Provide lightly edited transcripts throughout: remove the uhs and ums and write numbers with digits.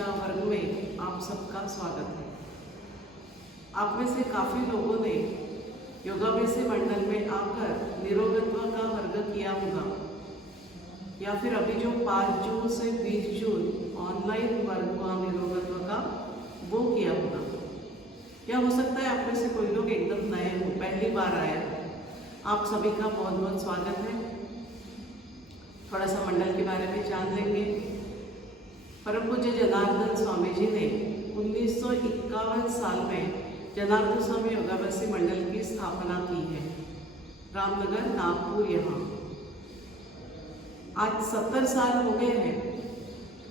परीक्षा वर्ग में आप सबका स्वागत है। आप में से काफ़ी लोगों ने योगाभ्यासी मंडल में आकर निरोगत्व का वर्ग किया होगा, या फिर अभी जो 5 जून से 20 जून ऑनलाइन वर्ग हुआ निरोगत्व का, वो किया होगा। या हो सकता है आप में से कोई लोग एकदम नए हो, पहली बार आए हो। आप सभी का बहुत बहुत स्वागत है। थोड़ा सा मंडल के बारे में जान लेंगे। परम पूज्य जनार्दन स्वामी जी ने 1951 साल में जनार्दन स्वामी योगाभ्यासी मंडल की स्थापना की है, रामनगर नागपुर। यहाँ आज 70 साल हो गए हैं।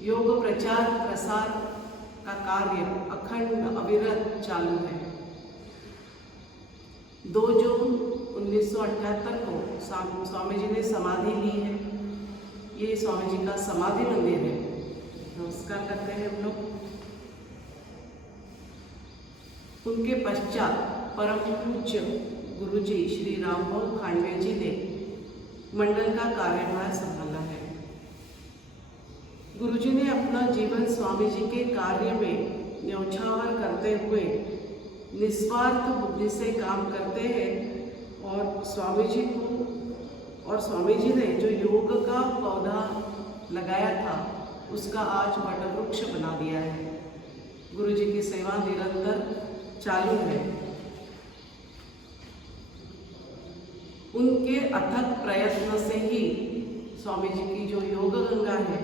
योग प्रचार प्रसार का कार्य अखंड अविरत चालू है। 2 जून 1978 को स्वामी जी ने समाधि ली है। ये स्वामी जी का समाधि मंदिर है। नमस्कार करते हैं हम लोग। उनके पश्चात परम पूज्य गुरु जी श्री रामभाऊ खांडवे जी ने मंडल का कार्यभार संभाला है। गुरु जी ने अपना जीवन स्वामी जी के कार्य में न्यौछावर करते हुए निस्वार्थ बुद्धि से काम करते हैं और स्वामी जी ने जो योग का पौधा लगाया था उसका आज वटवृक्ष बना दिया है। गुरु जी की सेवा निरंतर चालू है। उनके अथक प्रयत्न से ही स्वामी जी की जो योग गंगा है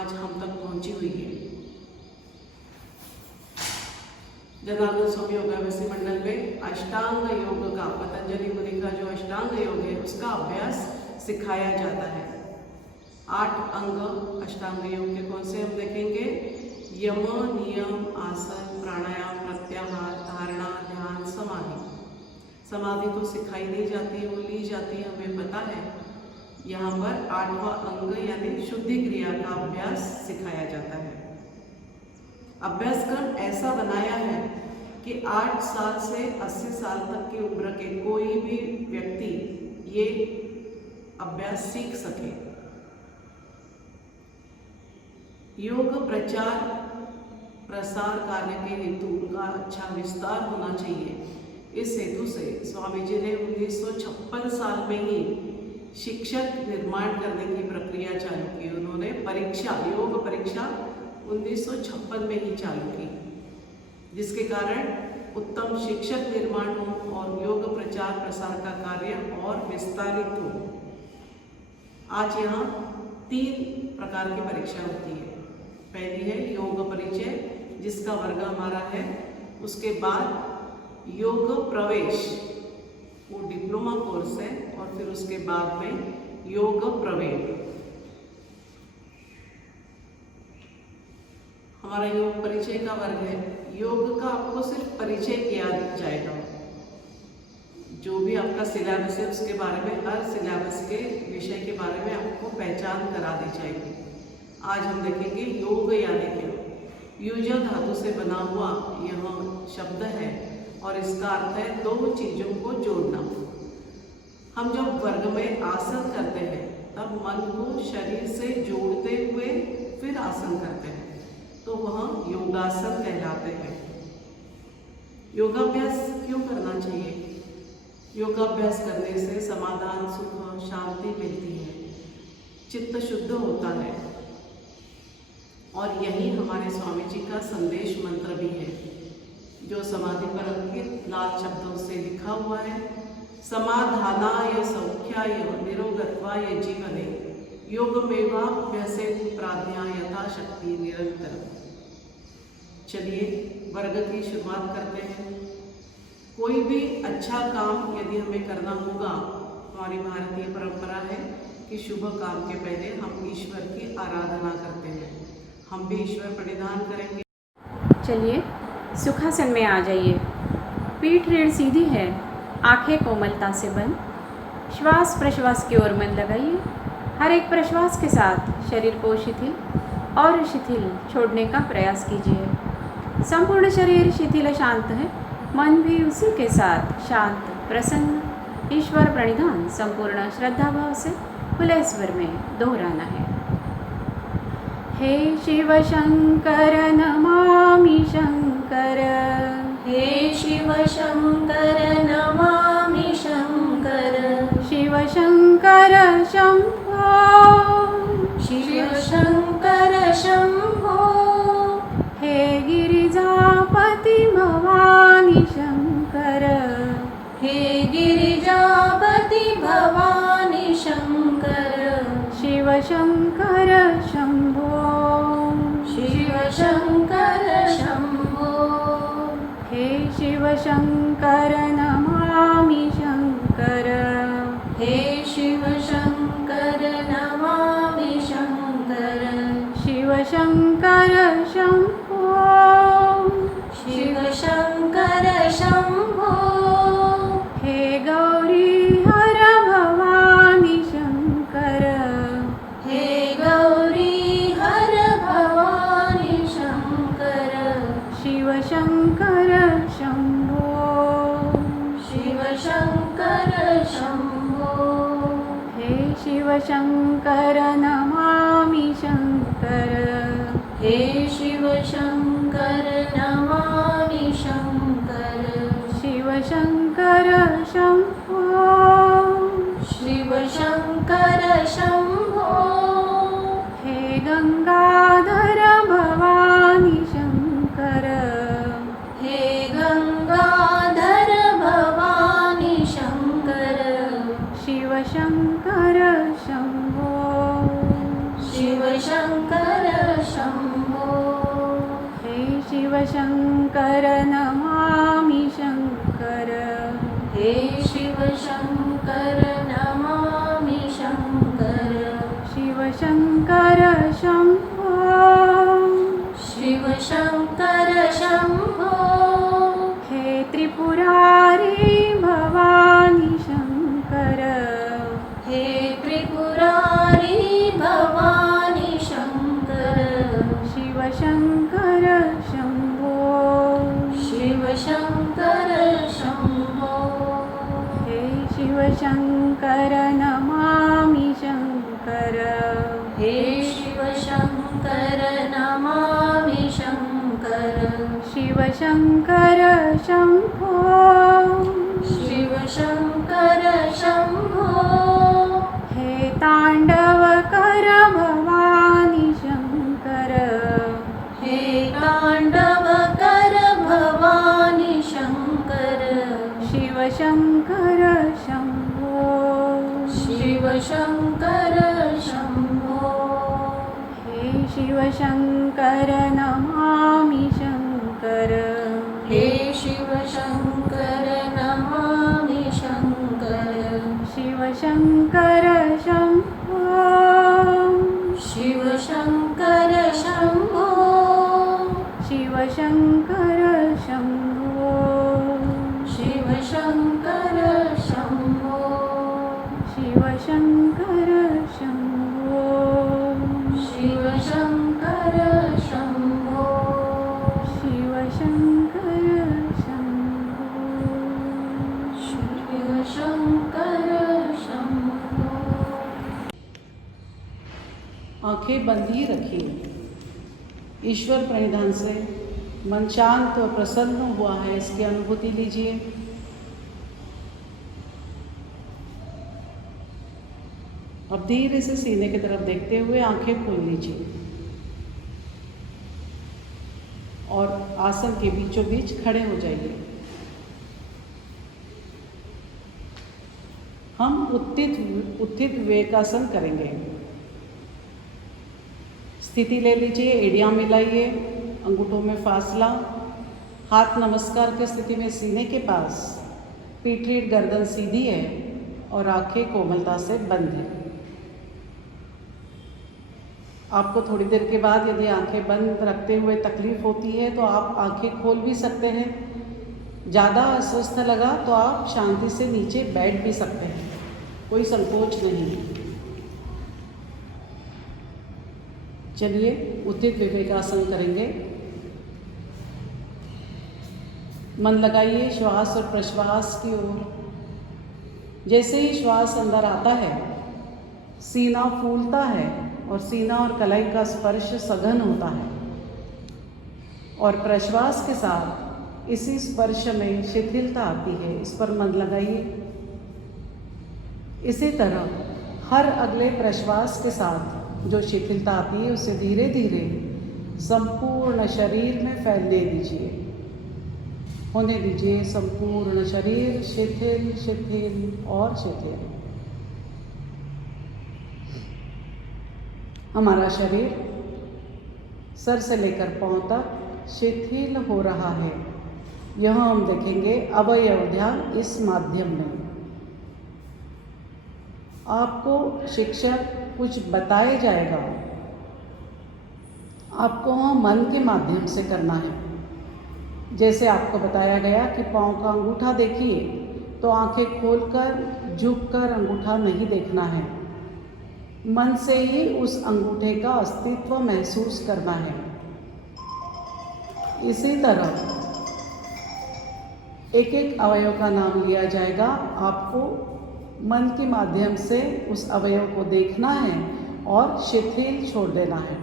आज हम तक पहुंची हुई है। जनार्दन स्वामी योगाभ्यासी मंडल में अष्टांग योग का, पतंजलि मुनि का जो अष्टांग योग है उसका अभ्यास सिखाया जाता है। 8 अंग अष्टांग योग के कौन से हम देखेंगे? यम, नियम, आसन, प्राणायाम, प्रत्याहार, धारणा, ध्यान, समाधि। समाधि तो सिखाई नहीं जाती, वो ली जाती है, हमें पता है। यहाँ पर 8वां अंग यानी शुद्धि क्रिया का अभ्यास सिखाया जाता है। अभ्यासक्रम ऐसा बनाया है कि 8 साल से 80 साल तक की उम्र के कोई भी व्यक्ति ये अभ्यास सीख सके। योग प्रचार प्रसार कार्य के हेतु उनका अच्छा विस्तार होना चाहिए। इस हेतु से स्वामी जी ने 1956 साल में ही शिक्षक निर्माण करने की प्रक्रिया चालू की। उन्होंने योग परीक्षा 1956 में ही चालू की, जिसके कारण उत्तम शिक्षक निर्माण हो और योग प्रचार प्रसार का कार्य और विस्तारित हो। आज यहाँ 3 प्रकार की परीक्षा होती है। पहली है योग परिचय, जिसका वर्ग हमारा है। उसके बाद योग प्रवेश, वो डिप्लोमा कोर्स है, और फिर उसके बाद में योग प्रवीण। हमारा योग परिचय का वर्ग है। योग का आपको सिर्फ परिचय किया जाएगा। जो भी आपका सिलेबस है उसके बारे में, हर सिलेबस के विषय के बारे में आपको पहचान करा दी जाएगी। आज हम देखेंगे योग यानी क्या। युज धातु से बना हुआ यह शब्द है और इसका अर्थ है 2 चीज़ों को जोड़ना। हम जब वर्ग में आसन करते हैं तब मन को शरीर से जोड़ते हुए फिर आसन करते हैं, तो वह योगासन कहलाते हैं। योगाभ्यास क्यों करना चाहिए? योगाभ्यास करने से समाधान, सुख, शांति मिलती है, चित्त शुद्ध होता है, और यही हमारे स्वामी जी का संदेश मंत्र भी है, जो समाधि पर अंकित लाल शब्दों से लिखा हुआ है। समाधानाय सौख्याय निरोगत्वाय जीवने योगमेवाभ्यसेत प्राज्ञा यथाशक्ति निरंतर। चलिए वर्ग की शुरुआत करते हैं। कोई भी अच्छा काम यदि हमें करना होगा, हमारी भारतीय परंपरा है कि शुभ काम के पहले हम ईश्वर की आराधना करते हैं। हम भी ईश्वर प्रणिधान करेंगे। चलिए सुखासन में आ जाइए। पीठ रीढ़ सीधी है, आंखें कोमलता से बंद। श्वास प्रश्वास की ओर मन लगाइए। हर एक प्रश्वास के साथ शरीर को शिथिल और शिथिल छोड़ने का प्रयास कीजिए। संपूर्ण शरीर शिथिल शांत है, मन भी उसी के साथ शांत प्रसन्न। ईश्वर प्रणिधान संपूर्ण श्रद्धा भाव से खुले स्वर में दोहराना है। हे शिव शंकर नमामि शंकर, हे शिव शंकर नमामि शंकर, शिव शंकर शंभो, शिव शंकर शंभो, हे गिरिजापति भवानी शंकर, हे गिरिजापति भवानी शंकर, शिव शंकर शंभो, शिव शंकर शंभो, हे शिव शंकर नमामि शंकर, हे शिव शंकर नमामि शंकर, शिव शंकर शंभो, शिव शंकर शंभो, हे गौरी हर भवानी शंकर, हे गौरी हर भवानी शंकर, शिव शंकर शंभो, शिव शंकर शंभो, हे शिव शंकर नमामि शंकर, हे शिव शंकर नमामि शंकर, शिव शंकर शंभो, शिव शंकर शंभो, हे गंगाधर भवानी शंकर, हे गंगाधर भवानी शंकर, शिव शंकर शंभो, शिव शंकर शंभो, हे शिव शंकर नमामि शंकर, हे शिव शंकर नमामि शंकर, शिव शंकर शंभो, शिव शंकर शंभो, हे त्रिपुरारी भवानी शंकर, हे त्रिपुरारी भवानी शंकर, शिव शंकर शंभो, शिव शंकर शंभो, हे शिव शंकर नमामि शंकर, हे शिव शंकर नमामि शंकर, शिव शंकर शंभो, शिव शंकर शंभो, हे तांडव कर भवानी शंकर, हे तांडव कर भवानी शंकर, शिव शंकर शंभो, शिव शंकर शंभो, हे शिव शंकर नमामि शंकर, हे शिव शंकर नमामि शंकर, शिव शंकर शंभो, शिव शंकर शंभो, शिव शंकर शंभो, शिव शंकर शंभो, शिव शंकर शंभो, शिव शंकर शंभो, शिव शंकर शंभो, शिव शंकर शंभो। आंखें बंद ही रखिए। ईश्वर प्रणिधान से मन शांत और प्रसन्न हुआ है, इसकी अनुभूति लीजिए। अब धीरे से सीने की तरफ देखते हुए आंखें खोल लीजिए और आसन के बीचों बीच खड़े हो जाइए। हम उत्थित विवेकासन करेंगे। स्थिति ले लीजिए, एड़ियाँ मिलाइए, अंगूठों में फासला, हाथ नमस्कार की स्थिति में सीने के पास, पीठ रीढ़ गर्दन सीधी है और आंखें कोमलता से बंद है। आपको थोड़ी देर के बाद यदि आंखें बंद रखते हुए तकलीफ होती है तो आप आंखें खोल भी सकते हैं। ज़्यादा अस्वस्थ लगा तो आप शांति से नीचे बैठ भी सकते हैं, कोई संकोच नहीं। चलिए उत्थित विवेकासन करेंगे। मन लगाइए श्वास और प्रश्वास की ओर। जैसे ही श्वास अंदर आता है सीना फूलता है और सीना और कलाई का स्पर्श सघन होता है और प्रश्वास के साथ इसी स्पर्श में शिथिलता आती है। इस पर मन लगाइए। इसी तरह हर अगले प्रश्वास के साथ जो शिथिलता आती है उसे धीरे धीरे संपूर्ण शरीर में फैलने दीजिए। होने दीजिए संपूर्ण शरीर शिथिल शिथिल और शिथिल। हमारा शरीर सर से लेकर पांव तक शिथिल हो रहा है। यह हम देखेंगे अवयव ध्यान इस माध्यम में। आपको शिक्षक कुछ बताया जाएगा, आपको वह मन के माध्यम से करना है। जैसे आपको बताया गया कि पाँव का अंगूठा देखिए, तो आंखें खोलकर झुककर अंगूठा नहीं देखना है, मन से ही उस अंगूठे का अस्तित्व महसूस करना है। इसी तरह एक एक अवयव का नाम लिया जाएगा, आपको मन के माध्यम से उस अवयव को देखना है और शिथिल छोड़ देना है।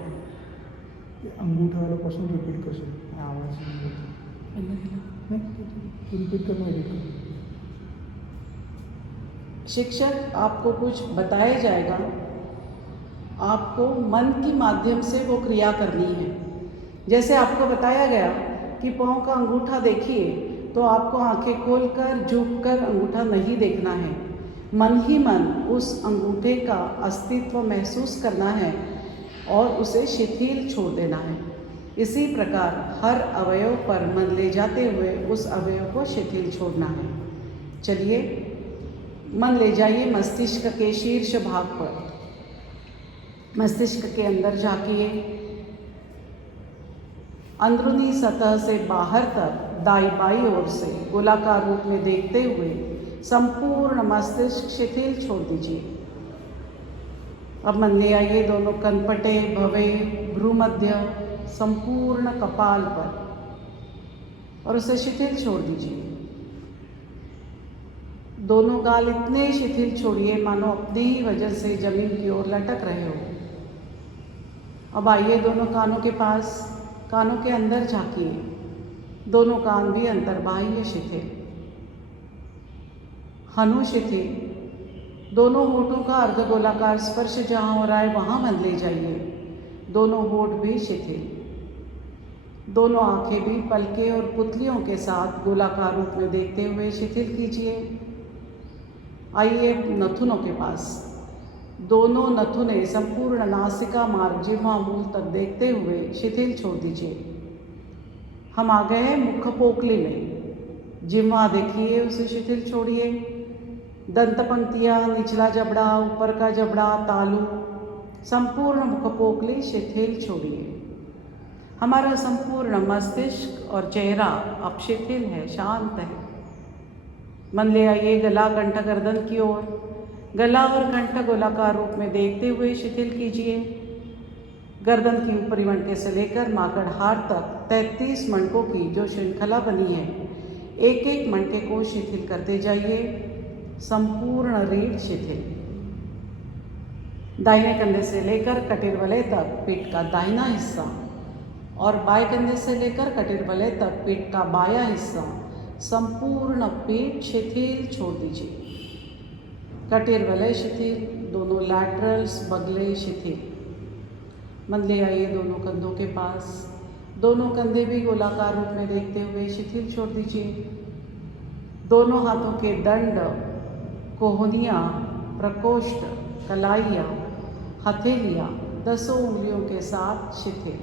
अंगूठा वाला क्वेश्चन रिपीट कर सकते आवाज रिपीट करना शिक्षक आपको कुछ बताया जाएगा, आपको मन के माध्यम से वो क्रिया करनी है। जैसे आपको बताया गया कि पाँव का अंगूठा देखिए, तो आपको आंखें खोलकर झुककर अंगूठा नहीं देखना है, मन ही मन उस अंगूठे का अस्तित्व महसूस करना है और उसे शिथिल छोड़ देना है। इसी प्रकार हर अवयव पर मन ले जाते हुए उस अवयव को शिथिल छोड़ना है। चलिए मन ले जाइए मस्तिष्क के शीर्ष भाग पर। मस्तिष्क के अंदर झांकिए, अंदरूनी सतह से बाहर तक दाई बाई ओर से गोलाकार रूप में देखते हुए संपूर्ण मस्तिष्क शिथिल छोड़ दीजिए। अब मन ले आइए दोनों कनपटे, भवे, भ्रूमध्य, संपूर्ण कपाल पर और उसे शिथिल छोड़ दीजिए। दोनों गाल इतने शिथिल छोड़िए मानो अपनी ही वजन से जमीन की ओर लटक रहे हो। अब आइए दोनों कानों के पास, कानों के अंदर झांकिए, दोनों कान भी अंतर्बाह्य शिथिल, हनु शिथिल। दोनों होठों का अर्धगोलाकार स्पर्श जहाँ हो रहा है वहाँ मन ले जाइए, दोनों होठ भी शिथिल। दोनों आंखें भी पलके और पुतलियों के साथ गोलाकार रूप में देखते हुए शिथिल कीजिए। आइए नथुनों के पास, दोनों नथुने संपूर्ण नासिका मार्ग जिह्वा मूल तक देखते हुए शिथिल छोड़ दीजिए। हम आ गए हैं मुख पोकली में। जिह्वा देखिए, उसे शिथिल छोड़िए। दंत पंक्तियाँ, निचला जबड़ा, ऊपर का जबड़ा, तालू, संपूर्ण मुख पोकली शिथिल छोड़िए। हमारा संपूर्ण मस्तिष्क और चेहरा अब शिथिल है, शांत है। मन ले आइए गला, कंठ, गर्दन की ओर। गला और कंठ गोलाकार रूप में देखते हुए शिथिल कीजिए। गर्दन की ऊपरी मणके से लेकर माकड़ हार तक 33 मणकों की जो श्रृंखला बनी है, एक एक मणके को शिथिल करते जाइए। संपूर्ण रीढ़ शिथिल। दाहिने कंधे से लेकर कटीर वलय तक पीठ का दाहिना हिस्सा और बाएं कंधे से लेकर कटीर वलय तक पीठ का बायां हिस्सा, संपूर्ण पीठ शिथिल छोड़ दीजिए। कटीर वलय शिथिल, दोनों लैटरल्स बगले शिथिल। मन ले आइए दोनों कंधों के पास, दोनों कंधे भी गोलाकार रूप में देखते हुए शिथिल छोड़ दीजिए। दोनों हाथों के दंड, कोहनियाँ, प्रकोष्ठ, कलाइयाँ, हथेलियाँ 10 उंगलियों के साथ शिथिल।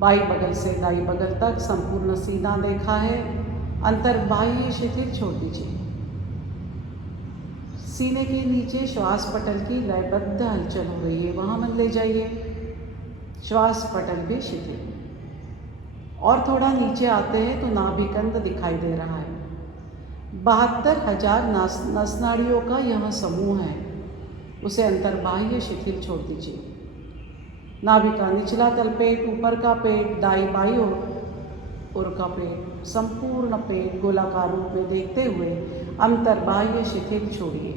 बाई बगल से दाई बगल तक संपूर्ण सीना देखा है, अंतर्बाह्य शिथिल छोड़ दीजिए। सीने के नीचे श्वास पटल की लयबद्ध हलचल हो रही है, वहाँ मन ले जाइए। श्वास पटल भी शिथिल। और थोड़ा नीचे आते हैं तो नाभिकंद दिखाई दे रहा है। 72,000 नसनाड़ियों का यह समूह है, उसे अंतर्बाह्य शिथिल छोड़ दीजिए। नाभि का निचला तलपेट, ऊपर का पेट, दाई बाई और का पेट, संपूर्ण पेट गोलाकार रूप में देखते हुए अंतर्बाह्य शिथिल छोड़िए।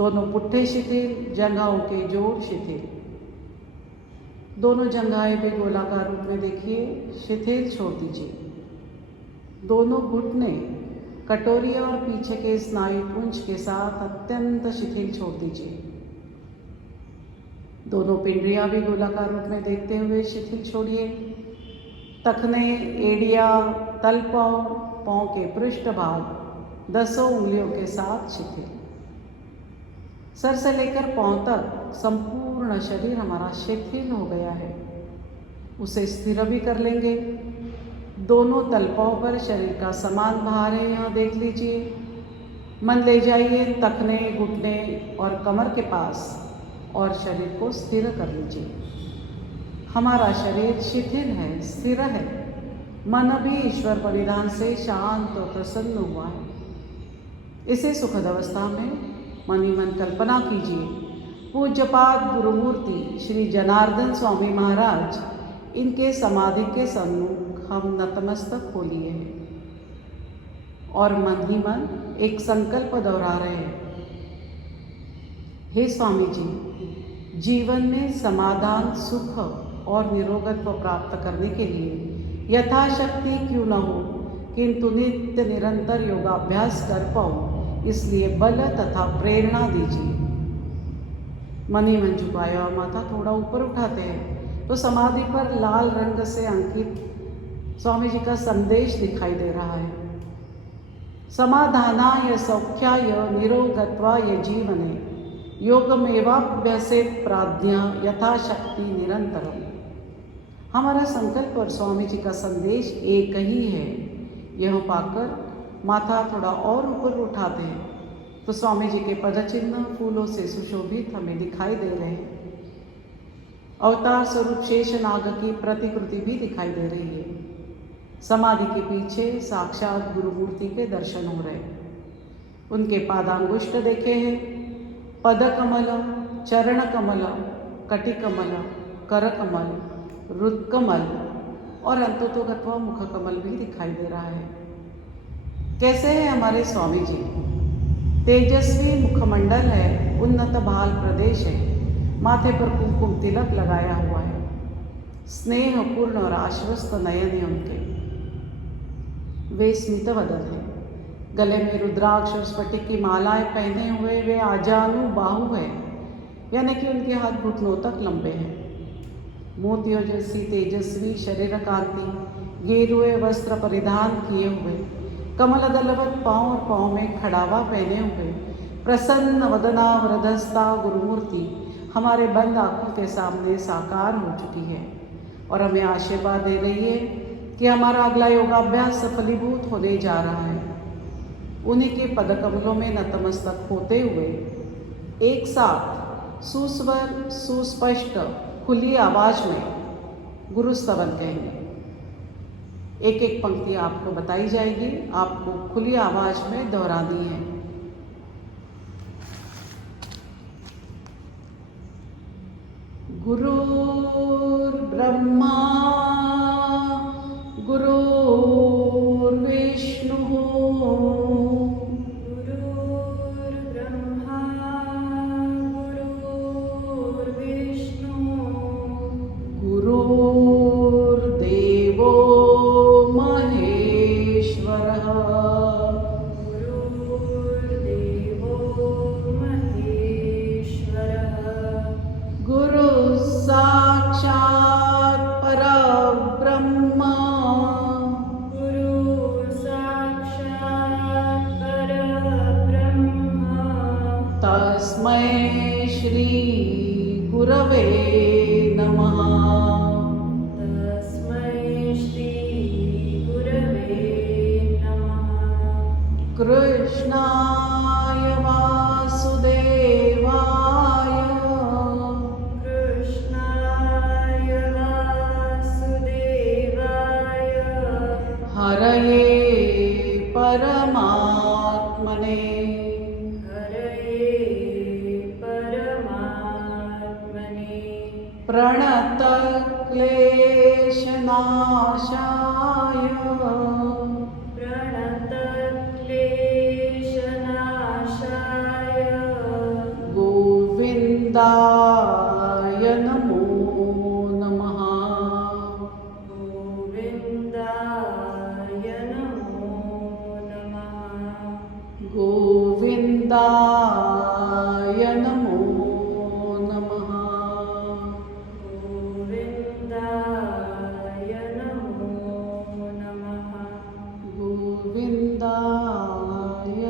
दोनों पुट्ठे शिथिल, जंघाओं के जोड़ शिथिल। दोनों जंघाएं भी गोलाकार रूप में देखिए, शिथिल छोड़ दीजिए। दोनों घुटने कटोरी और पीछे के स्नायु पुंज के साथ अत्यंत शिथिल छोड़ दीजिए। दोनों पिंडलियां भी गोलाकार रूप में देखते हुए शिथिल छोड़िए। टखने, एड़िया, तलपाव, पांव के पृष्ठभाग 10 उंगलियों के साथ शिथिल। सर से लेकर पांव तक संपूर्ण शरीर हमारा शिथिल हो गया है, उसे स्थिर भी कर लेंगे। दोनों तलपाव पर शरीर का समान भार है, यहाँ देख लीजिए। मन ले जाइए टखने, घुटने और कमर के पास और शरीर को स्थिर कर लीजिए। हमारा शरीर शिथिल है, स्थिर है। मन भी ईश्वर परिधान से शांत और प्रसन्न हुआ है। इसे सुखद अवस्था में मन ही मन कल्पना कीजिए। पूज्यपाद गुरुमूर्ति श्री जनार्दन स्वामी महाराज, इनके समाधि के सम्मुख हम नतमस्तक हो लिए हैं और मन ही मन एक संकल्प दोहरा रहे हैं। हे स्वामी जी, जीवन में समाधान, सुख और निरोगत्व प्राप्त करने के लिए यथाशक्ति क्यों न हो, किंतु नित्य निरंतर योगाभ्यास कर पाऊँ, इसलिए बल तथा प्रेरणा दीजिए। मन ही मन झुकाया और माथा थोड़ा ऊपर उठाते हैं तो समाधि पर लाल रंग से अंकित स्वामी जी का संदेश दिखाई दे रहा है। समाधानाय सौख्याय निरोगत्वाय जीवने योगमेवाभ्यसे प्राज्ञा यथाशक्ति निरंतरम। हमारा संकल्प और स्वामी जी का संदेश एक ही है। यह पाकर माथा थोड़ा और ऊपर उठाते हैं तो स्वामी जी के पदचिन्ह फूलों से सुशोभित हमें दिखाई दे रहे हैं। अवतार स्वरूप शेषनाग की प्रतिकृति भी दिखाई दे रही है। समाधि के पीछे साक्षात गुरुमूर्ति के दर्शन हो रहे हैं। उनके पादांगुष्ठ देखे हैं। पदकमल, चरण कमल, कटिकमल, करकमल, रुदकमल और अंततोगत्वा मुख कमल भी दिखाई दे रहा है। कैसे है हमारे स्वामी जी? तेजस्वी मुखमंडल है, उन्नत भाल प्रदेश है, माथे पर कुमकुम तिलक लगाया हुआ है, स्नेहपूर्ण और आश्वस्त नयन है उनके, वे स्मित वदन है, गले में रुद्राक्ष और स्फटिक की मालाएं पहने हुए वे आजानु बाहु है, यानी कि उनके हाथ घुटनों तक लंबे हैं। मोतियों जैसी तेजस्वी शरीर कांति, गेरुए वस्त्र परिधान किए हुए, कमल दलवत पाँव और पाँव में खड़ावा पहने हुए, प्रसन्न वदना वरदस्ता गुरुमूर्ति हमारे बंद आँखों के सामने साकार हो चुकी है और हमें आशीर्वाद दे रही है कि हमारा अगला योगाभ्यास सफलीभूत होने जा रहा है। उन्हीं के पदकमलों में नतमस्तक होते हुए एक साथ सुस्वर, सुस्पष्ट, खुली आवाज में गुरु स्तवन कहेंगे। एक एक पंक्ति आपको बताई जाएगी, आपको खुली आवाज में दोहरानी है। गुरुर्ब्रह्मा गुरुर्विष्णुः गुरुर्ब्रह्मा गुरुर्विष्णुः गुरुर्देवो महेश्वरः गुरुर्देवो महेश्वरः गुरुः साक्षात् परब्रह्म तस्मै श्री गुरवे नमः। तस्मै श्री गुरवे नमः। कृष्णाय वासुदेवाय कृष्णाय वासुदेवाय हरये परमात्मने प्रणतक्लेशनाशाय प्रणतक्लेशनाशाय गोविंदाय नमो नमः। गोविन्दाय नमो नमः। गोविंदाय नमो नमः। गोविन्दाय नमो नमः। गोविंदाय नमो नमः। गोविन्दाय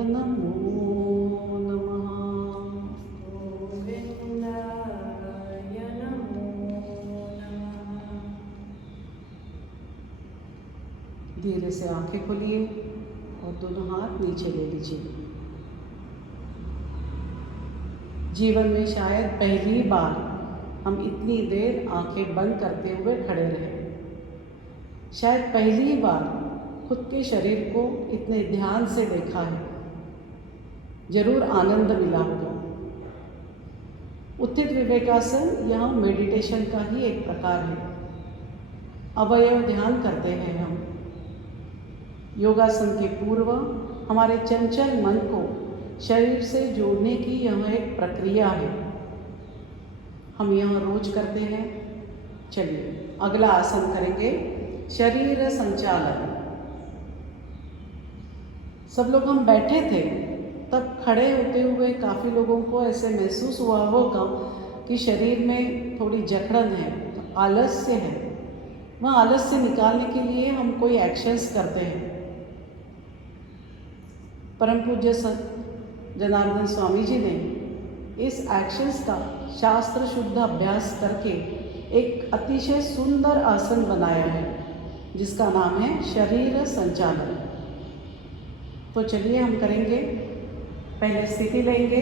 नमो नमः। धीरे से आंखें खोलिए और दोनों हाथ नीचे ले लीजिए। जीवन में शायद पहली बार हम इतनी देर आंखें बंद करते हुए खड़े रहे। शायद पहली बार खुद के शरीर को इतने ध्यान से देखा है। जरूर आनंद मिला होगा। उत्थित विवेकासन यह मेडिटेशन का ही एक प्रकार है। अवयव ध्यान करते हैं हम। योगासन के पूर्व हमारे चंचल मन को शरीर से जोड़ने की यह एक प्रक्रिया है। हम यह रोज करते हैं। चलिए अगला आसन करेंगे, शरीर संचालन। सब लोग हम बैठे थे तब खड़े होते हुए काफ़ी लोगों को ऐसे महसूस हुआ होगा कि शरीर में थोड़ी जकड़न है, आलस्य है। वह आलस्य निकालने के लिए हम कोई एक्शंस करते हैं। परम पूज्य संत जनार्दन स्वामी जी ने इस एक्शंस का शास्त्र शुद्ध अभ्यास करके एक अतिशय सुंदर आसन बनाया है जिसका नाम है शरीर संचालन। तो चलिए हम करेंगे। पहले स्थिति लेंगे,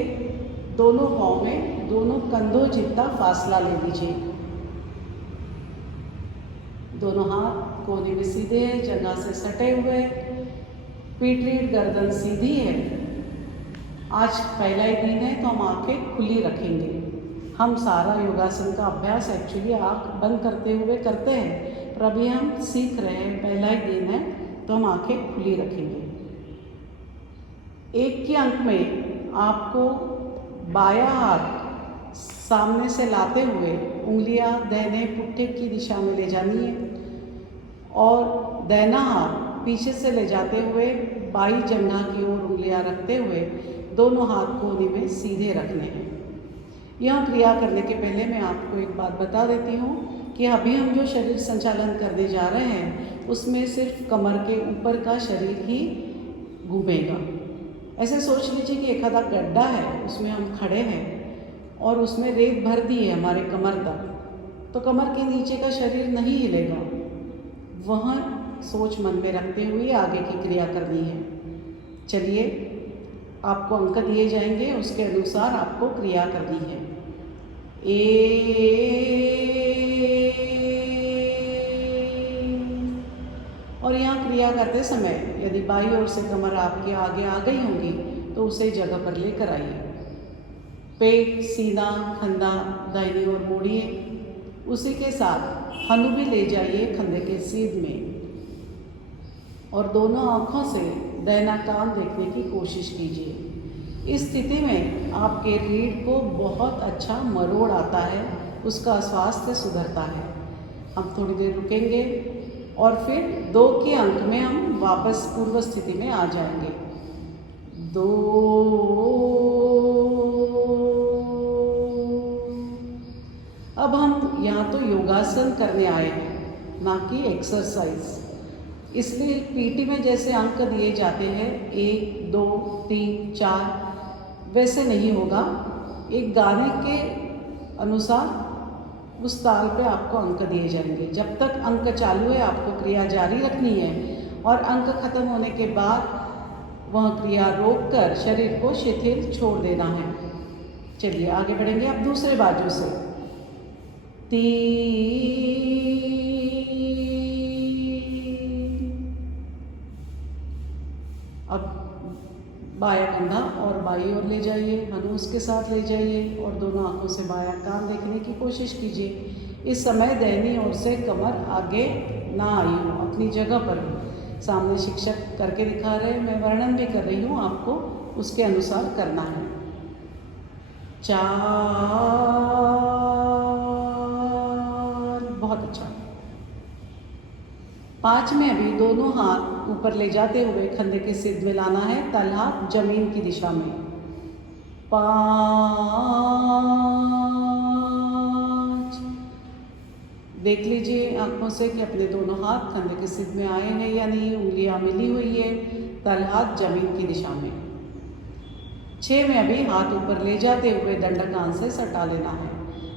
दोनों पाँव में दोनों कंधों जितना फासला ले लीजिए। दोनों हाथ कोहनी में सीधे हैं, जगह से सटे हुए, पीठ रीढ़ गर्दन सीधी है। आज पहला ही दिन है तो हम आंखें खुली रखेंगे। हम सारा योगासन का अभ्यास एक्चुअली आँख बंद करते हुए करते हैं, पर अभी हम सीख रहे हैं, पहला ही दिन है तो हम आंखें खुली रखेंगे। एक के अंक में आपको बायां हाथ सामने से लाते हुए उंगलियां दाहिने पुट्ठे की दिशा में ले जानी है और दाहिना हाथ पीछे से ले जाते हुए बाई जंघा की ओर उंगलियां रखते हुए दोनों हाथ कोहनी में सीधे रखने हैं। यह क्रिया करने के पहले मैं आपको एक बात बता देती हूँ कि अभी हम जो शरीर संचालन करने जा रहे हैं उसमें सिर्फ कमर के ऊपर का शरीर ही घूमेगा। ऐसे सोच लीजिए कि एक आधा गड्ढा है, उसमें हम खड़े हैं और उसमें रेत भर दी है हमारे कमर तक, तो कमर के नीचे का शरीर नहीं हिलेगा। वह सोच मन में रखते हुए आगे की क्रिया करनी है। चलिए आपको अंक दिए जाएंगे, उसके अनुसार आपको क्रिया करनी है। और यहाँ क्रिया करते समय यदि बाईं ओर से कमर आपके आगे आ गई होगी तो उसे जगह पर लेकर आइए। पेट, सीना, कंधा दाहिनी ओर मोड़िए। उसी के साथ हनु भी ले जाइए कंधे के सीध में और दोनों आँखों से दाहिना कान देखने की कोशिश कीजिए। इस स्थिति में आपके रीढ़ को बहुत अच्छा मरोड़ आता है, उसका स्वास्थ्य सुधरता है। हम थोड़ी देर रुकेंगे और फिर 2 के अंक में हम वापस पूर्व स्थिति में आ जाएंगे। 2। अब हम यहाँ तो योगासन करने आए हैं, ना कि एक्सरसाइज। इसलिए पीटी में जैसे अंक दिए जाते हैं 1, 2, 3, 4 वैसे नहीं होगा। एक गाने के अनुसार उस ताल पे आपको अंक दिए जाएंगे। जब तक अंक चालू है आपको क्रिया जारी रखनी है और अंक खत्म होने के बाद वह क्रिया रोककर शरीर को शिथिल छोड़ देना है। चलिए आगे बढ़ेंगे। अब दूसरे बाजू से 3। अब बायां कंधा और बाईं ओर ले जाइए, हनु उसके साथ ले जाइए और दोनों आंखों से बायां कान देखने की कोशिश कीजिए। इस समय दाहिनी ओर से कमर आगे ना आई हो, अपनी जगह पर हो। सामने शिक्षक करके दिखा रहे हैं, मैं वर्णन भी कर रही हूँ, आपको उसके अनुसार करना है। 4, बहुत अच्छा। 5 में अभी दोनों हाथ ऊपर ले जाते हुए कंधे के सिर में लाना है, तल हाथ जमीन की दिशा में। 5, देख लीजिए आंखों से कि अपने दोनों हाथ कंधे के सिर में आए हैं या नहीं, उंगलियां मिली हुई है, तल हाथ जमीन की दिशा में। 6 में अभी हाथ ऊपर ले जाते हुए दंड कान से सटा लेना है,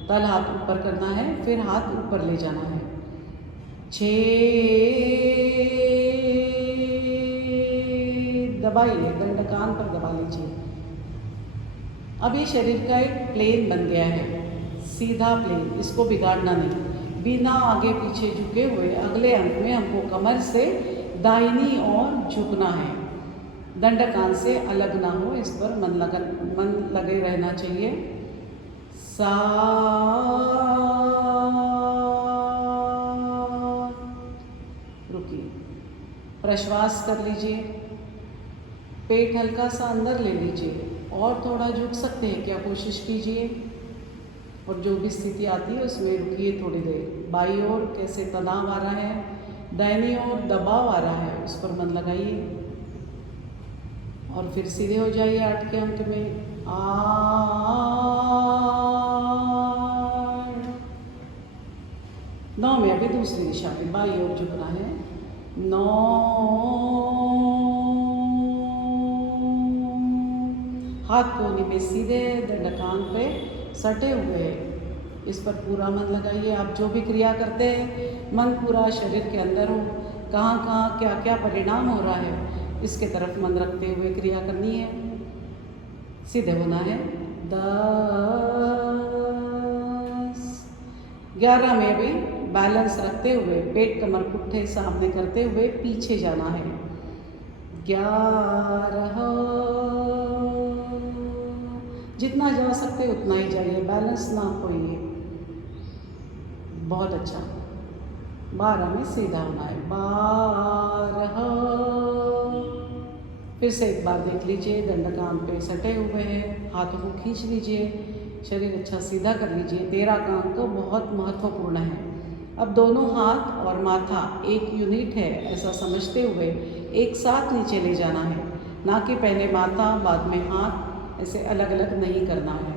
तल हाथ ऊपर करना है, फिर हाथ ऊपर ले जाना है। 6 दबाइए, दंड कान पर दबा लीजिए। अभी शरीर का एक प्लेन बन गया है, सीधा प्लेन, इसको बिगाड़ना नहीं। बिना आगे पीछे झुके हुए अगले अंक में हमको कमर से दाहिनी ओर झुकना है, दंड कान से अलग ना हो, इस पर मन लगे रहना चाहिए। 7, रुकिए, प्रश्वास कर लीजिए, पेट हल्का सा अंदर ले लीजिए और थोड़ा झुक सकते हैं क्या, कोशिश कीजिए। और जो भी स्थिति आती है उसमें रुकिए थोड़ी देर। बाईं ओर कैसे तनाव आ रहा है, दाहिनी ओर दबाव आ रहा है, उस पर मन लगाइए और फिर सीधे हो जाइए 8 के अंक में। 8, 9 में अभी दूसरी दिशा में बाईं ओर झुकना है। 9, हाथ कोहनी में सीधे, दंड कान पे सटे हुए हैं, इस पर पूरा मन लगाइए। आप जो भी क्रिया करते हैं मन पूरा शरीर के अंदर हो, कहाँ कहाँ क्या क्या परिणाम हो रहा है इसके तरफ मन रखते हुए क्रिया करनी है। सीधे होना है। 10, 11 में भी बैलेंस रखते हुए पेट कमर पुट्ठे सामने करते हुए पीछे जाना है। 11, जितना जा सकते उतना ही जाइए, बैलेंस ना खोइए। बहुत अच्छा। 12 में सीधा होना है। 12, फिर से एक बार देख लीजिए, दंड कान पे सटे हुए हैं, हाथों को खींच लीजिए, शरीर अच्छा सीधा कर लीजिए। 13 का अंक तो बहुत महत्वपूर्ण है। अब दोनों हाथ और माथा एक यूनिट है ऐसा समझते हुए एक साथ नीचे ले जाना है, ना कि पहले माथा बाद में हाथ, ऐसे अलग अलग नहीं करना है।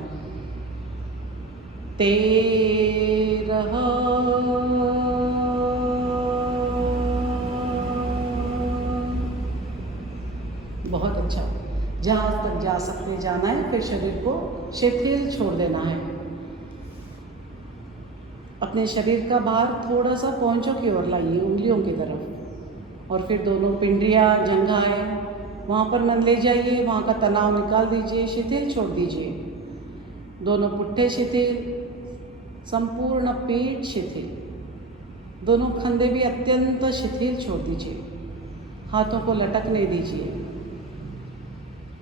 13, बहुत अच्छा। जहाँ तक जा सकते जाना है, फिर शरीर को शिथिल छोड़ देना है। अपने शरीर का भार थोड़ा सा पहुँचों की ओर लाइए, उंगलियों की तरफ, और फिर दोनों पिंडियाँ, जंघाएं, वहाँ पर मन ले जाइए, वहाँ का तनाव निकाल दीजिए, शिथिल छोड़ दीजिए। दोनों पुट्ठे शिथिल, संपूर्ण पेट शिथिल, दोनों कंधे भी अत्यंत शिथिल छोड़ दीजिए। हाथों को लटकने दीजिए,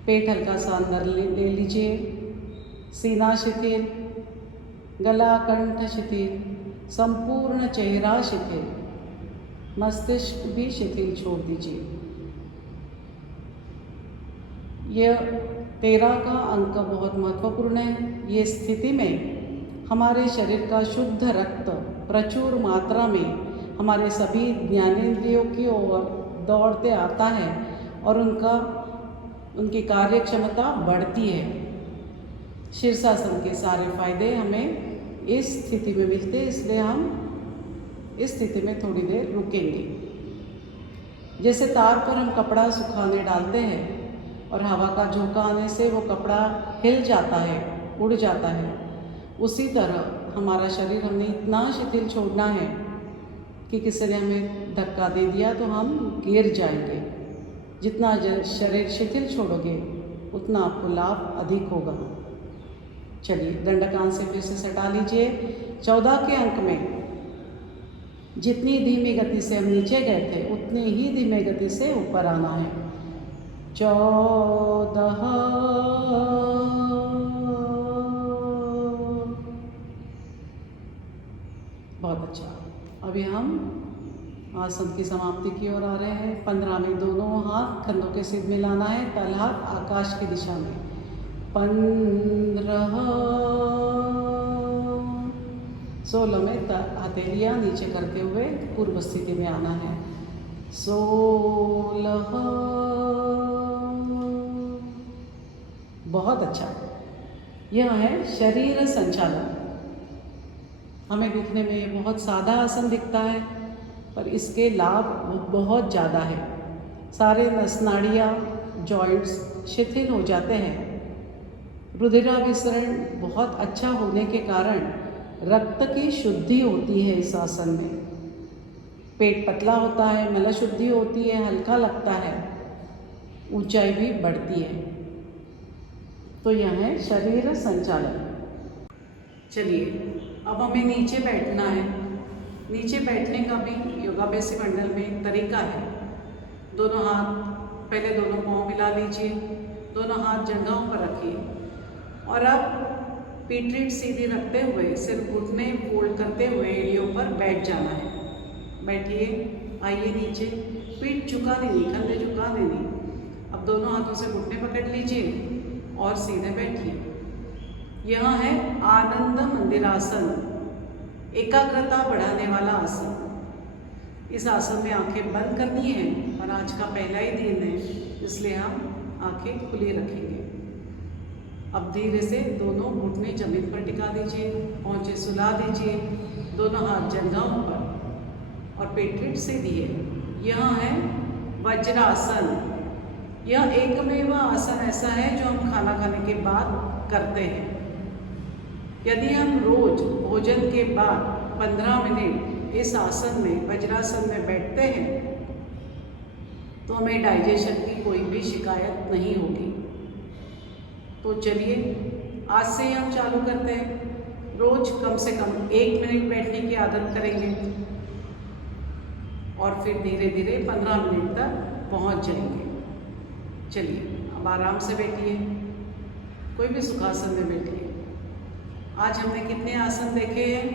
पेट हल्का सा अंदर ले लीजिए, सीना शिथिल, गला कंठ शिथिल, संपूर्ण चेहरा शिथिल, मस्तिष्क भी शिथिल छोड़ दीजिए। यह 13 का अंक बहुत महत्वपूर्ण है। ये स्थिति में हमारे शरीर का शुद्ध रक्त प्रचुर मात्रा में हमारे सभी ज्ञानेंद्रियों की ओर दौड़ते आता है और उनकी कार्य क्षमता बढ़ती है। शीर्षासन के सारे फायदे हमें इस स्थिति में मिलते हैं, इसलिए हम इस स्थिति में थोड़ी देर रुकेंगे। जैसे तार पर हम कपड़ा सुखाने डालते हैं और हवा का झोंका आने से वो कपड़ा हिल जाता है, उड़ जाता है, उसी तरह हमारा शरीर हमने इतना शिथिल छोड़ना है कि किसी ने हमें धक्का दे दिया तो हम गिर जाएंगे। जितना शरीर शिथिल छोड़ोगे उतना आपको लाभ अधिक होगा। चलिए, दंडकान से फिर से सटा लीजिए। 14 के अंक में जितनी धीमी गति से हम नीचे गए थे उतनी ही धीमी गति से ऊपर आना है। 14, बहुत अच्छा। अभी हम आसन की समाप्ति की ओर आ रहे हैं। 15 में दोनों हाथ कंधों के सिर में लाना है, तल हाथ आकाश की दिशा में। 15 16 में हथेलियाँ नीचे करते हुए पूर्व स्थिति में आना है। 16 बहुत अच्छा। यह है शरीर संचालन। हमें दिखने में ये बहुत सादा आसन दिखता है, पर इसके लाभ बहुत ज़्यादा है। सारे नस नाड़ियाँ जॉइंट्स शिथिल हो जाते हैं। रुधिराभिसरण बहुत अच्छा होने के कारण रक्त की शुद्धि होती है इस आसन में। पेट पतला होता है, मल शुद्धि होती है, हल्का लगता है, ऊंचाई भी बढ़ती है। तो यह है शरीर संचालन। चलिए अब हमें नीचे बैठना है। नीचे बैठने का भी योगाभ्यासी मंडल में तरीका है। दोनों हाथ, पहले दोनों पाँव मिला लीजिए, दोनों हाथ जंघाओं पर रखिए और अब पीठ रीढ़ सीधी रखते हुए सिर घुटने फोल्ड करते हुए एड़ियों पर बैठ जाना है। बैठिए, आइए नीचे, पीठ झुका नहीं, कंधे झुका नहीं। अब दोनों हाथों से घुटने पकड़ लीजिए और सीधे बैठिए। यह है आनंद मंदिरासन, एकाग्रता बढ़ाने वाला आसन। इस आसन में आंखें बंद करनी है और आज का पहला ही दिन है, इसलिए हम आंखें खुली रखेंगे। अब धीरे से दोनों घुटने जमीन पर टिका दीजिए, पहुँचे सुला दीजिए, दोनों हाथ जंघाओं पर और पेट रीढ़ सीधी है। यह है वज्रासन। यह एकमेव आसन ऐसा है जो हम खाना खाने के बाद करते हैं। यदि हम रोज भोजन के बाद 15 मिनट इस आसन में, वज्रासन में बैठते हैं तो हमें डाइजेशन की कोई भी शिकायत नहीं होगी। तो चलिए आज से ही हम चालू करते हैं। रोज कम से कम 1 मिनट बैठने की आदत करेंगे और फिर धीरे धीरे 15 मिनट तक पहुंच जाएंगे। चलिए अब आराम से बैठिए, कोई भी सुखासन में बैठिए। आज हमने कितने आसन देखे हैं?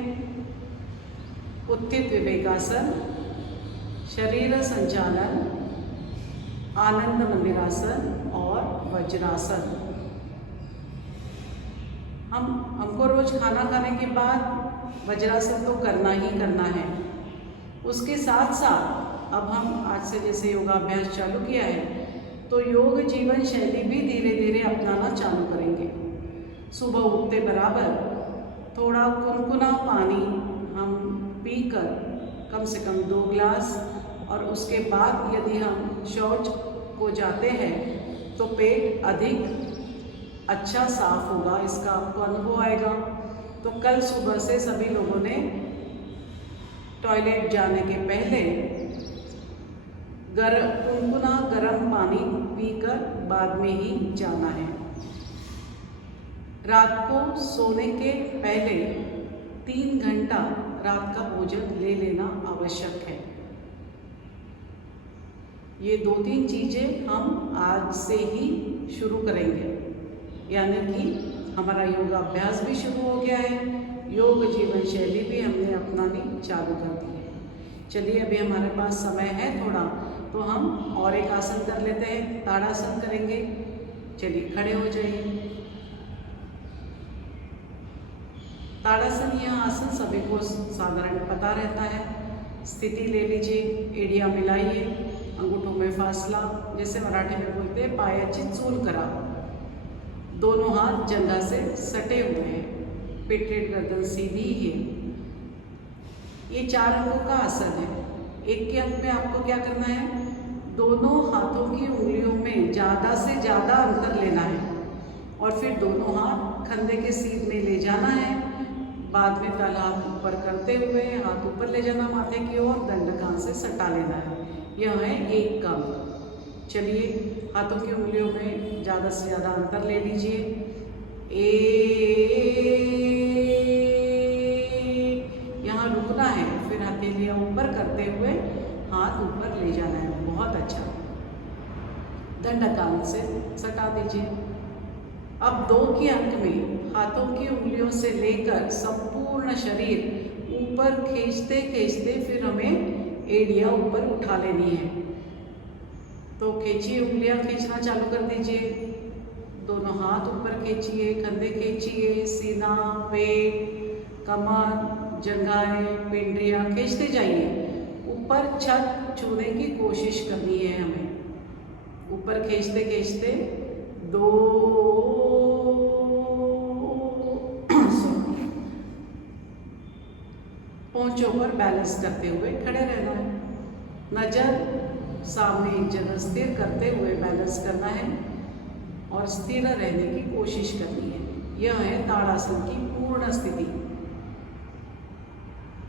उत्थित विवेकासन, शरीर संचालन, आनंद मंदिरासन और वज्रासन। हमको रोज खाना खाने के बाद वज्रासन तो करना ही करना है। उसके साथ साथ अब हम आज से जैसे योगाभ्यास चालू किया है तो योग जीवन शैली भी धीरे धीरे अपनाना चालू करेंगे। सुबह उठते बराबर थोड़ा गुनगुना पानी हम पीकर, कम से कम 2 ग्लास, और उसके बाद यदि हम शौच को जाते हैं तो पेट अधिक अच्छा साफ होगा, इसका आपको अनुभव आएगा। तो कल सुबह से सभी लोगों ने टॉयलेट जाने के पहले गुनगुना गर्म पानी पीकर बाद में ही जाना है। रात को सोने के पहले 3 घंटा रात का भोजन ले लेना आवश्यक है। ये 2-3 चीज़ें हम आज से ही शुरू करेंगे, यानी कि हमारा योगाभ्यास भी शुरू हो गया है, योग जीवन शैली भी हमने अपनानी चालू कर दी है। चलिए अभी हमारे पास समय है थोड़ा, तो हम और एक आसन कर लेते हैं, ताड़ासन करेंगे। चलिए खड़े हो जाइए। ताड़ासन यह आसन सभी को साधारण पता रहता है। स्थिति ले लीजिए, एड़ियाँ मिलाइए, अंगूठों में फासला, जैसे मराठी में बोलते हैं पायाची चूल करा। दोनों हाथ जंघा से सटे हुए हैं, पीठ रीढ़ गर्दन सीधी है। ये 4 अंगों का आसन है। एक के अंग में आपको क्या करना है, दोनों हाथों की उंगलियों में ज़्यादा से ज़्यादा अंतर लेना है और फिर दोनों हाथ कंधे के सीध में ले जाना है। बाद में तल हाथ ऊपर करते हुए हाथ ऊपर ले जाना माथे की ओर, दंड कान से सटा लेना है। यह है एक का अंग। चलिए हाथों की उंगलियों में ज़्यादा से ज़्यादा अंतर ले लीजिए। यहाँ रुकना है, फिर हथेलियाँ ऊपर करते हुए हाथ ऊपर ले जाना है। बहुत अच्छा, दंड कान से सटा दीजिए। अब 2 के अंक में हाथों की उंगलियों से लेकर संपूर्ण शरीर ऊपर खींचते खींचते फिर हमें एड़ियाँ ऊपर उठा लेनी है। तो खींचिए, उंगलियाँ खींचना चालू कर दीजिए। दोनों हाथ ऊपर खींचिए, कंधे खींचिए, सीना, पेट, कमर, जंघाएं, पिंडलियां खींचते जाइए। ऊपर छत छूने की कोशिश करनी है हमें। ऊपर खींचते खींचते पहुंचों पर बैलेंस करते हुए खड़े रहना है। नजर सामने एक जगह स्थिर करते हुए बैलेंस करना है और स्थिर रहने की कोशिश करनी है। यह है ताड़ासन की पूर्ण स्थिति।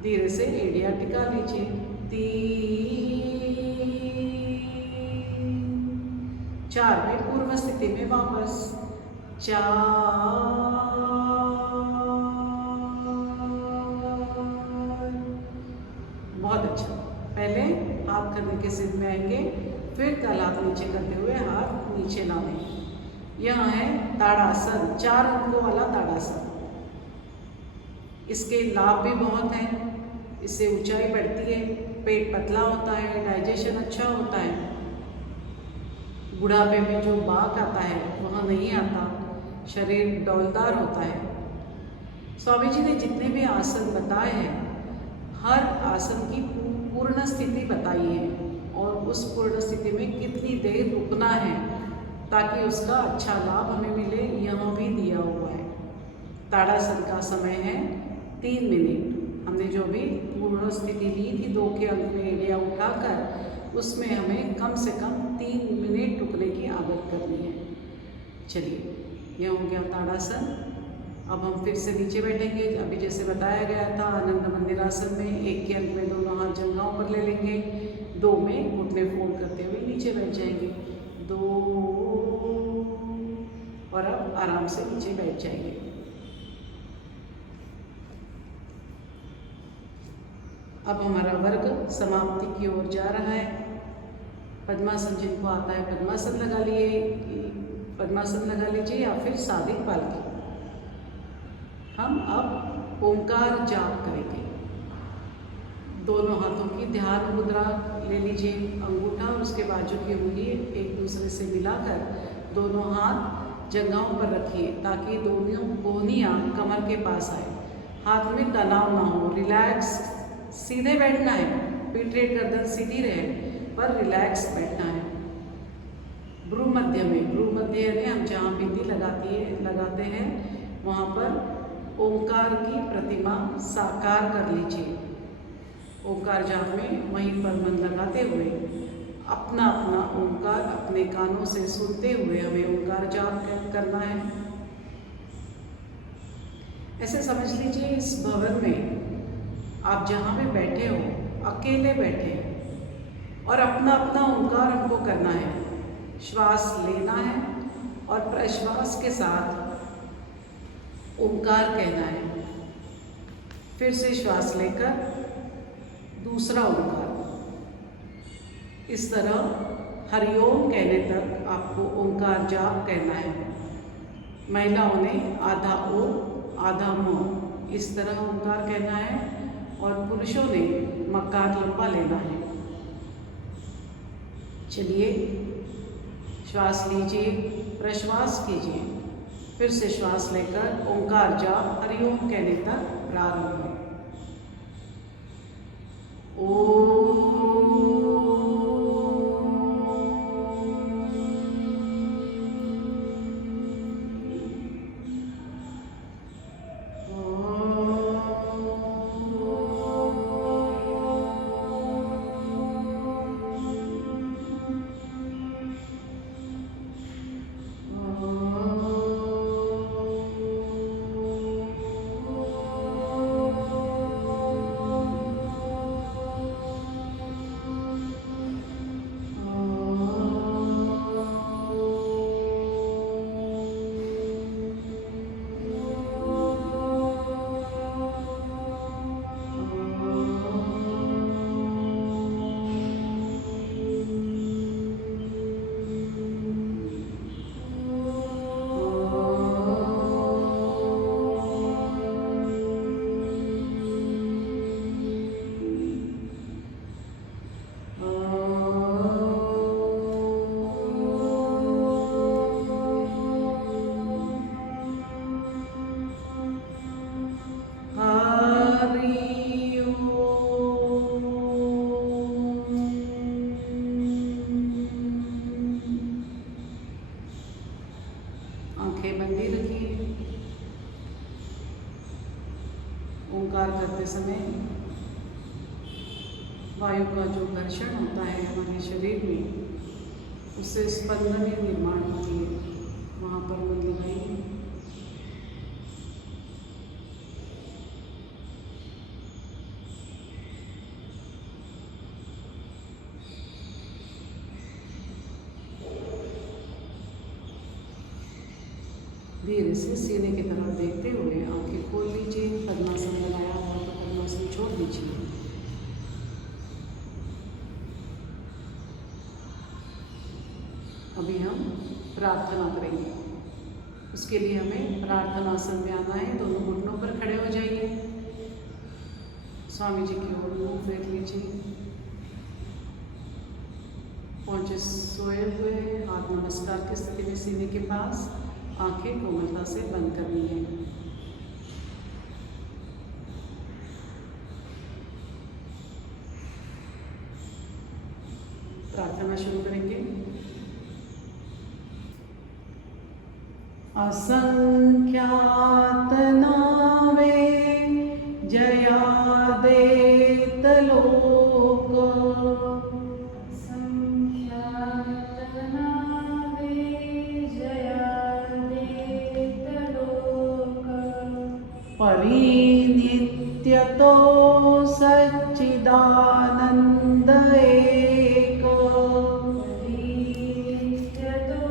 धीरे से एड़ियां टिका लीजिए। 3 4 में पूर्व स्थिति में वापस 4। बहुत अच्छा। पहले हाथ करने के सिर में आएंगे, फिर तल हाथ नीचे करते हुए हाथ नीचे लाएंगे। यह है ताड़ासन, 4 अंगों वाला ताड़ासन। इसके लाभ भी बहुत हैं। इससे ऊंचाई बढ़ती है, पेट पतला होता है, डाइजेशन अच्छा होता है, बुढ़ापे में जो बाक आता है वह नहीं आता, शरीर डौलदार होता है। स्वामी जी ने जितने भी आसन बताए हैं, हर आसन की पूर्ण स्थिति बताई है और उस पूर्ण स्थिति में कितनी देर रुकना है ताकि उसका अच्छा लाभ हमें मिले, यहाँ भी दिया हुआ है। ताड़ासन का समय है 3 मिनट। हमने जो भी पूर्ण स्थिति ली थी 2 के अंक में एड़ियां उठाकर, उसमें हमें कम से कम 3 मिनट रुकने की आदत करनी है। चलिए, यह हो गया ताड़ासन। अब हम फिर से नीचे बैठेंगे। अभी जैसे बताया गया था आनंद मंदिरासन में 1 के अंक में दोनों हाथ जंघाओं पर ले लेंगे, 2 में घुटने फोल्ड करते हुए नीचे बैठ जाएंगे, 2, और अब आराम से नीचे बैठ जाएंगे। अब हमारा वर्ग समाप्ति की ओर जा रहा है। पद्मासन जिनको आता है पद्मासन लगा लीजिए या फिर सादी पालकी। हम अब ओंकार जाप करेंगे। दोनों हाथों की ध्यान मुद्रा ले लीजिए। अंगूठा और उसके बाजू की उंगली एक दूसरे से मिलाकर दोनों हाथ जंघाओं पर रखिए ताकि दोनों कोहनियाँ कमर के पास आए। हाथ में तनाव ना हो, रिलैक्स, सीधे बैठना है। पीठ रेट गर्दन सीधी रहे पर रिलैक्स बैठना है। भ्रू मध्य में हम जहाँ बिंदी लगाते हैं वहाँ पर ओंकार की प्रतिमा साकार कर लीजिए। ओंकार जाप में वहीं पर मन लगाते हुए अपना अपना ओंकार अपने कानों से सुनते हुए हमें ओंकार जाप करना है। ऐसे समझ लीजिए इस भवन में आप जहाँ पे बैठे हो अकेले बैठे हैं और अपना अपना ओंकार हमको करना है। श्वास लेना है और प्रश्वास के साथ ओंकार कहना है। फिर से श्वास लेकर दूसरा ओंकार। इस तरह हरिओम कहने तक आपको ओंकार जाप कहना है। महिलाओं ने आधा ओम आधा मोम इस तरह ओंकार कहना है और पुरुषों ने मकार लंबा लेना है। चलिए, श्वास लीजिए, प्रश्वास कीजिए, फिर से श्वास लेकर ओंकार जाप हरिओम कहने तक प्रारंभ है। समय वायु का जो घर्षण होता है हमारे शरीर में, उससे स्पंदन की निर्माण होती है। वहाँ पर मन लगाइए। धीरे से सीने की तरफ देखते हुए आंखें खोल लीजिए। पद्मासन लगाया हुआ तो पद्मासन छोड़ दीजिए। अभी हम प्रार्थना करेंगे। उसके लिए हमें प्रार्थनासन में आना है। दोनों घुटनों पर खड़े हो जाइए। स्वामी जी की ओर मुंह फेर लीजिए। पहुँचे सोए हुए हाथ नमस्कार की स्थिति में सीने के पास, आंखें कोमलता से बंद करनी है। प्रार्थना शुरू करेंगे। असंख्यात नावे जयादेत लोक, संख्यात नावे जयादेत लोक, परिनित्यतो सच्चिदानंद एक, परिनित्यतो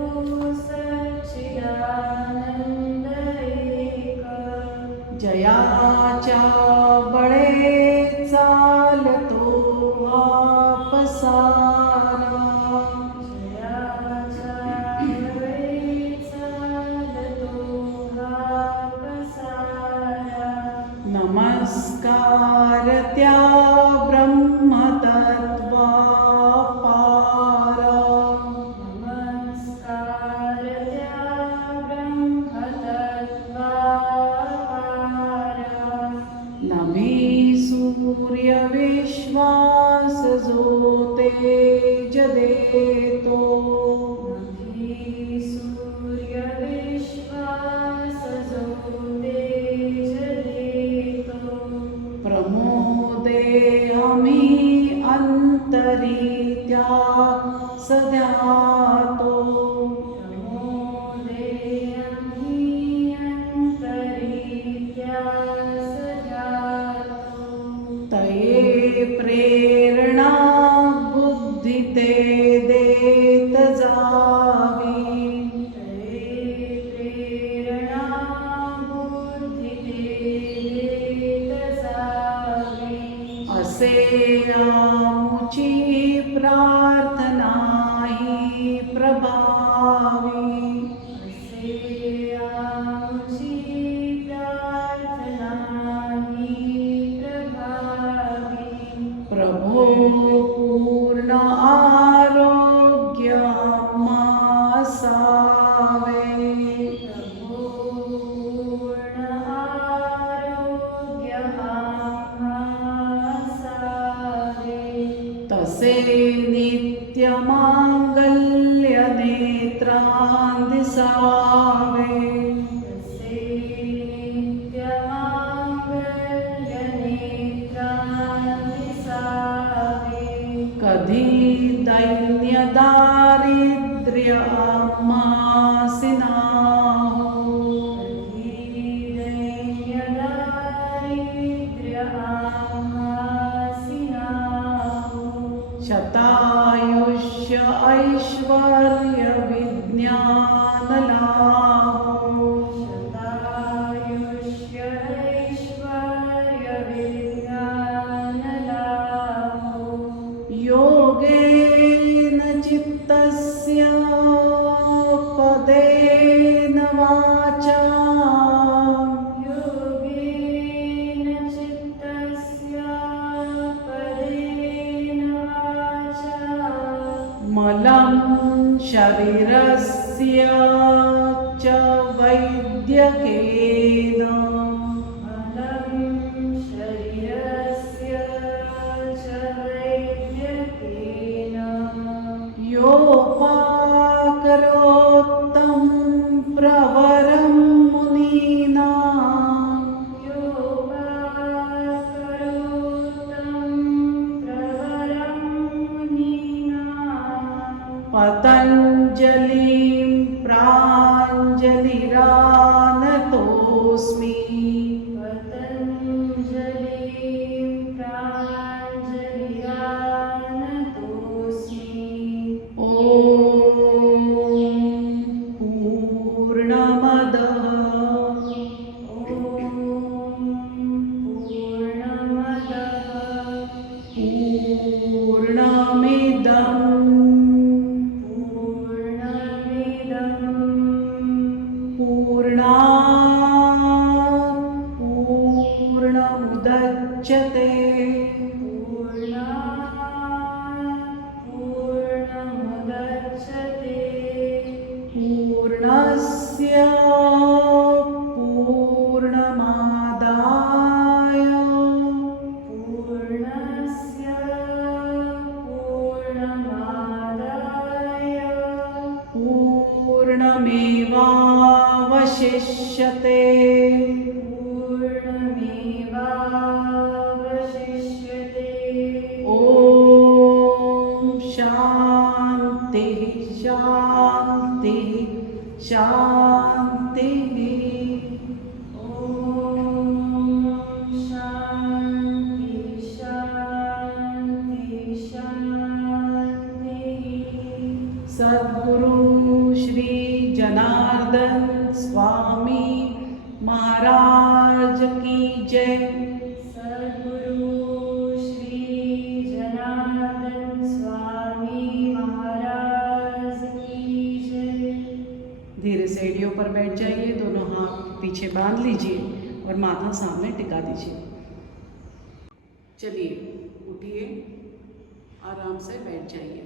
सच्चिदानंद एक, जयाच्या बळे चालतो आपसारा, जयाचा बळे चालतो आपसारा, नमस्कार त्या ब्रह्मतत्वापारा, नमस्कार त्या ब्रह्मतत्वापारा, नभी सूर्य विश्वास जो तेज देतो, नभी सूर्य विश्वास जो तेज देतो, प्रमोदे आम्ही अंतरित्या सध्यातो, प्रमोदे आम्ही अंतरित्या सजातो, तये प्रेरणा बुद्धि ते देत जावी, तये प्रेरणा बुद्धि ते देत जावी, असे आमुची प्रार्थना ही प्रभावी, असे आमची प्रार्थना ही प्रभावी, प्रभो पूर्ण आरोग्य मासावे, प्रभो पूर्ण आरोग्य आम्हासावे, तसे नित्य मांगल्य नेत्रां दिसावे, तसे नित्यमांगल्य नेत्रां दिसावे, कधी दैन्य दारिद्र्य आम्हासी नाहो, कधी दैन्यदारिद्र्य आम्हासी नाहो, शतायुष्य ऐश्वर्य विज्ञान लाभो, शतायुष्य ऐश्वर्य विज्ञान लाभो, योगेन चित्तस्य पदेन वाचा, योगेन चित्तस्य पदेन वाचा, मलं शरीरस्य च वैद्यकेन, मलं शरीरस्य च वैद्यकेन, योपाकरोत्तं प्रवरं मुनीनां, योपाकरोत्तं पतञ्जलिं प्राञ्जलिरानतोऽस्मि पतञ्जलिं प्राञ्जलिरानतोऽस्मि ॐ पूर्णमदः पूर्णमुदच्यते पूर्णस्य पूर्णमादाय पूर्णमेवावशिष्यते ॐ शान्तिः शान्तिः शान्तिः सद्गुरु श्री जनार्दन स्वामी महाराज की जय। सद्गुरु श्री जनार्दन स्वामी महाराज की जय। धीरे से एडियो पर बैठ जाइए, दोनों हाथ पीछे बांध लीजिए और माथा सामने टिका दीजिए। चलिए उठिए, आराम से बैठ जाइए।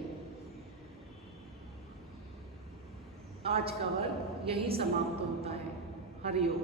आज का वर्ग यही समाप्त होता है। हरिओम।